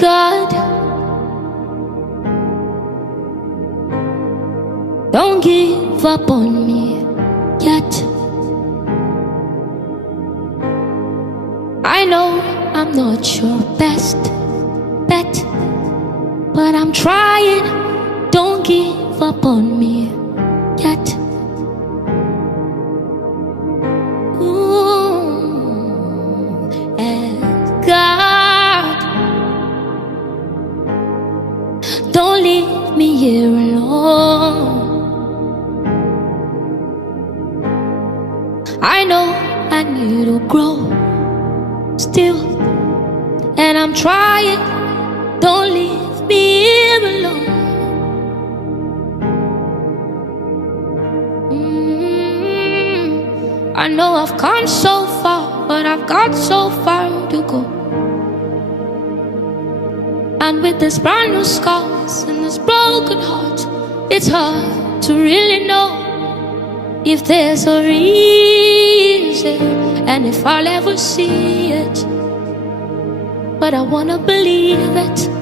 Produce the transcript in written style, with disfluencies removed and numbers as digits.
God, don't give up on me yet. I know I'm not your best bet, but I'm trying. Don't give up on me yet. Ooh, and God, don't leave me here alone. I know I need to grow still, and I'm trying. Don't leave me here alone. I know I've come so far, but I've got so far to go. And with this brand new scars and this broken heart, it's hard to really know if there's a reason and if I'll ever see it. But I wanna believe it.